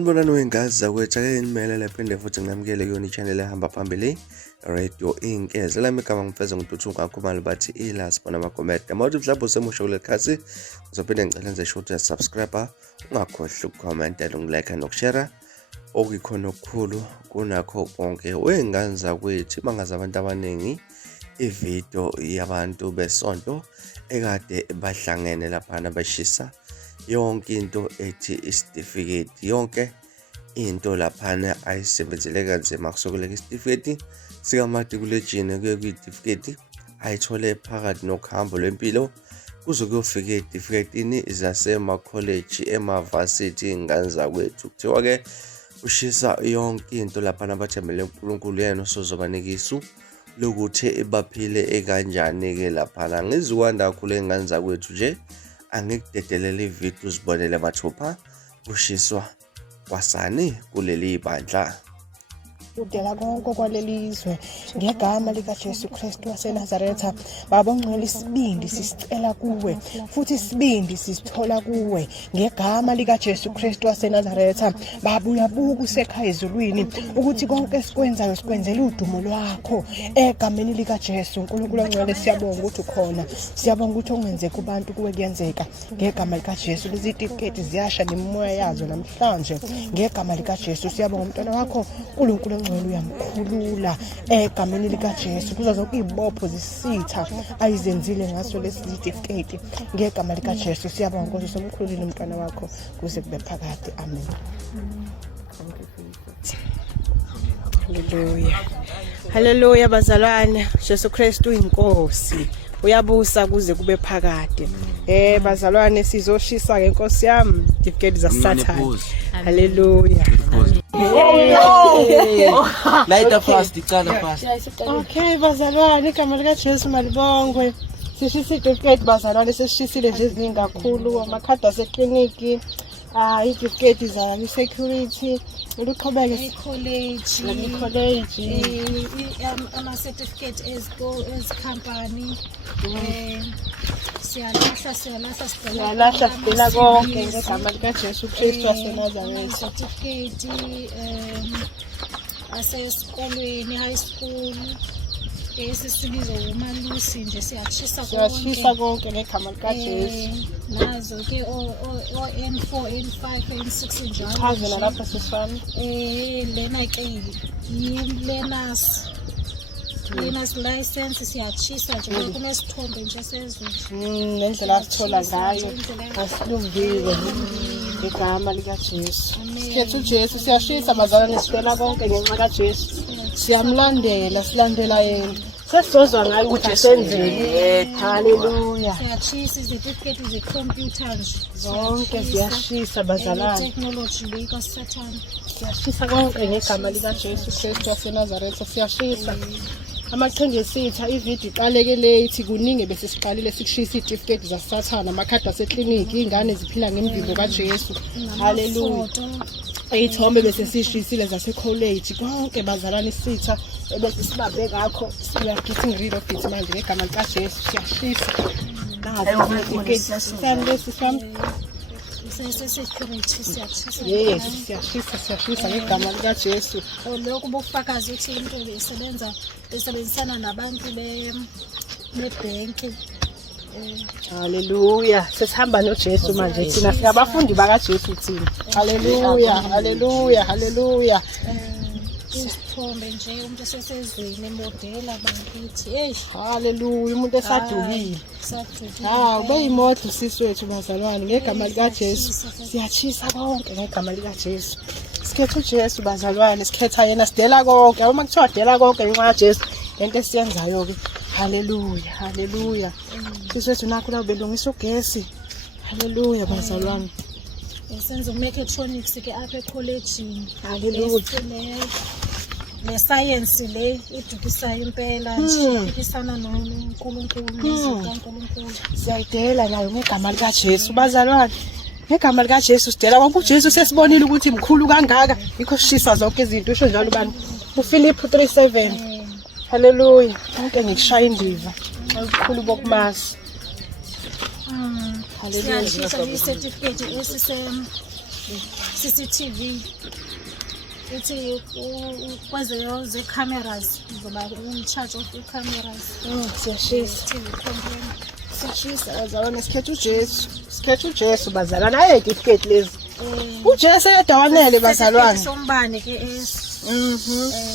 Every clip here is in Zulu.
Sanibonani wey'nkazi zakwethu, ake nimelele phinde futhi nginamukele kuyona i-channel ehamba phambili Radio Inkeza. Lami igama ngifeza ngintuthu ngakhumalo bathi ilas bona amakomedi. Mawuthi mhlawumbe usemusha kule khasi, ngizophinde ngicela nze shothi ya-subscriber, ungakhohlwa ukukhomenta nokulike nokushare. Okuyikhona okukhulu kunakho konke wey'ngane zakwethu, mangaze abantu abaningi ividiyo yabantu besonto ekade bahlangene laphana bashisa yonke into ethi isitifiketi, yonke into laphana ayisebenzele kanzima kusokoleka isitifiketi sikamatikuletshini kuye kuyitifiketi ayithole phakathi nokuhambo lwempilo kuze kuyofika etifiketini zasemakholeji emavasithi iy'ngane zakwethu. Kuthiwa-ke ushisa yonke into laphana abathembele uNkulunkulu yena usozobanika isu lokuthi baphile ekanjani-ke laphana. Ngizikwanda kakhulu ey'ngane zakwethu nje, angikudedelele ividiyo uzibonele mathupha kushiswa kwasani kuleli bandla. Udela konke kwalelizwe ngegama likaJesu Kristu waseNazaretha. Baba ongcwele, isibindi sisicela kuwe, futhi isibindi sisithola kuwe ngegama likaJesu Kristu waseNazaretha. Baba uyabuka usekhaya ezulwini ukuthi konke esikwenzayo sikwenzela udumo lwakho egameni likaJesu. uNkulunkulu ongcwele, siyabonga ukuthi ukhona, siyabonga ukuthi okungenzeka kubantu kuwe kuyenzeka ngegama likaJesu. Lezi tifiketi ziyasha nemimoya yazo namhlanje ngegama likaJesu. Siyabonga umntwana wakho uNkulunkulu ongcwele uyamkhulula egameni likaJesu kuzo zonke izibopho zisitha ayizenzile ngaso lesi certificate ngegama likaJesu. Siyabonga Nkosi, somkhululile umntwana wakho kuze kube phakade. Amen. Haleluya, haleluya bazalwane. Jesu Kristu inkosi, uyabusa kuze kube phakade. Bazalwane, sizoshisa ngenkosi yami certificate zaSathane. Haleluya. Later fast, icala fast. Okay bazalwane, igama likaJesu malibongwe. Sishisa certificate bazalwane, sesishisile nje eziningi kakhulu, amakhadi asekliniki, i-certificate za-security, uluqhubeke college, ama-certificate ezikhampani, siyalahla sicela konke ngegama likaJesu Kristu waseNazaretha. certificate asesikolweni, high school, esisibizo umalusi nje, siyashisa konke ngegama likaJesu. Nazo-ke o-N4, N5, N6 njalo. Chazela lapho sisifana. Lena-ke learner's license siyashisa nje, kunesithombe nje sezwe. Nendlela asithola ngayo asilungile ngegama likaJesu. Sikhetha uJesu, siyashisa bazalwane, sicela konke ngenxa kaJesu. Siyamlandela, silandela yena, sesizozwa ngayo ukuthi senzele. Haleluya. Siyashisa izitifiketi zekhompyutha nje, zonke ziyashisa bazalwane. Technology le kaSathane Siyashisa konke ngegama likaJesu Kristu waseNazaretha. Siyashisa amachwengesitha. Ividiyo iqaleke late, kuningi bese siqalile sikushisa icertificate zaSathane, amakhadi asekliniki, ingane ziphila ngemvivo kaJesu. Haleluya. Iy'thombe bese sishisile zasecollege, konke bazalwane isitha ebese sibabe ngakho. Siya-getting rid of it manje ngegama likaJesu. Siyashisa security siyashisa. Yes, siyashisa ngegama likaJesu. Lokhu bufakazi ukuthi into besebenzisana nabantu bebhenki. Haleluya. Sesihamba noJesu manje, thina singabafundi bakaJesu thina. Haleluya, haleluya, haleluya. Isithombe nje, umuntu esesezweni emodela bankithi. Haleluya, umuntu esadukile. Ube yimoto usisi wethu bazalwane ngegama likaJesu. Siyachisa konke ngegama likaJesu. Sikhetha uJesu bazalwane, sikhetha yena, sidela konke. Uma kuthiwa dela konke ngenxa kaJesu, lento esiyenzayo-ke. Haleluya, haleluya. Sisi wethu nakho la ubelungisa ugesi. Haleluya bazalwane. Senza mechatronics-ke apha ekholejini. Haleluya. Nescience le idukisayo impela nje, iphikisana noNkulunkulu nezwi kaNkulunkulu. Siyayidela nayo ngegama likaJesu bazalwane. Ngegama likaJesu sidela konke. uJesu sesibonile ukuthi mkhulu kangaka, yikho sishisa zonke izinto. Usho njalo ubani? uFiliphu 3:7. Haleluya. Konke ngikushaya indiva okukhulu bokumazi. Haleluya. Siyashisa icertificate CCTV ithi kwezeyo ze-cameras ngizoba in charge of i-cameras Siyashisa. TV complaint. Siyashisa bazalwane, sikhethe uJesu. Sikhethe uJesu bazalwane. Hayi ticket lezi. uJesu yedwa wanele bazalwane. Sombane ke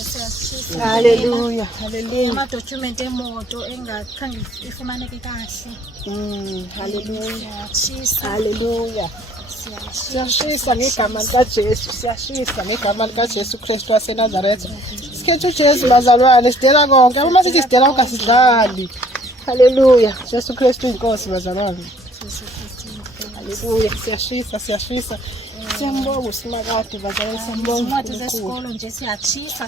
siyashisa. Hallelujah. Hallelujah. Amadocument emoto engakhange ifumaneke kahle. Hallelujah. Siyashisa. Hallelujah. Siyashisa ngegama likaJesu. Siyashisa ngegama likaJesu Kristu waseNazaretha. Sikhethe uJesu bazalwane, sidela konke. Uma sithi sidela konke asidlali. Hallelujah. Jesu Kristu inkosi bazalwane. Hallelujah. Siyashisa, siyashisa. Siyambonga uSimakade bazalwane, siyambonga Izincwadi uNkulunkulu. zesikolo nje siyashisa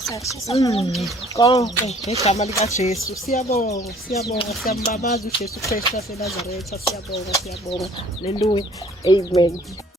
konke. Konke ngegama likaJesu. Siyabonga, siyabonga, siyambabaza uJesu Kristu waseNazaretha. Siyabonga, siyabonga. Hallelujah. Amen.